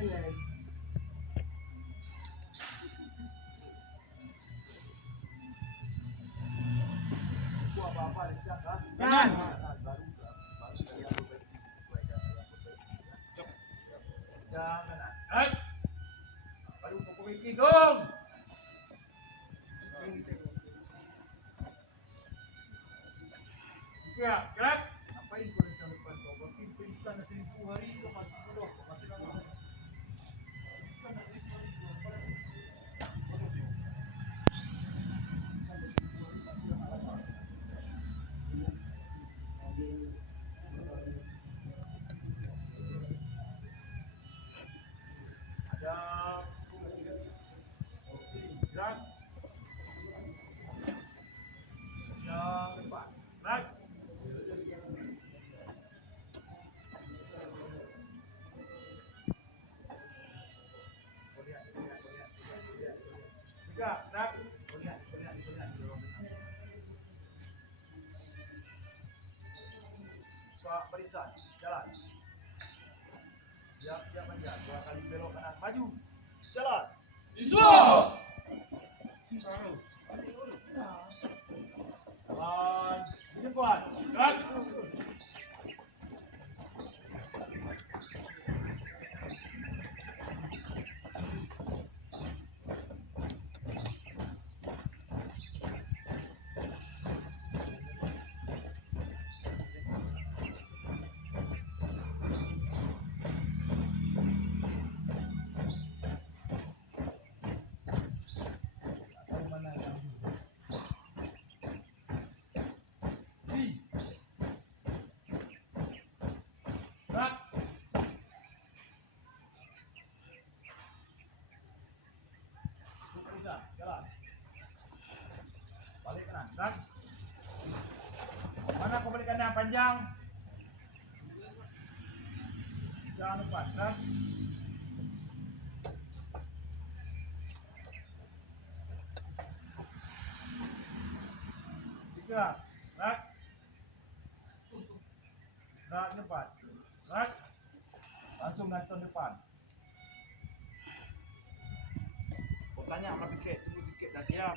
Kanan. Jangan. Baru pokok bikin dong. Ya, gerak. Ngapain kau di depan kau? Berarti perintah nasi 1000 hari kau masih belum. Masih lama. Perintah nasi 1000 hari. Ada gerak. Yang depan. Gerak. Tiga, gerak. Pak barisan, jalan. Siap panjang. 2 kali belok kanan, maju. Jalan. Iswa. Jalan. Di depan. Gerak. Gerak. Barisan, jalan. Balik kanan, gerak. Mana kau balik kanan panjang? Jangan lupa, gerak. Tiga, gerak. Gerak depan, gerak. Langsung gantung depan. Kau tanya sama tiket, tunggu tiket dah siap.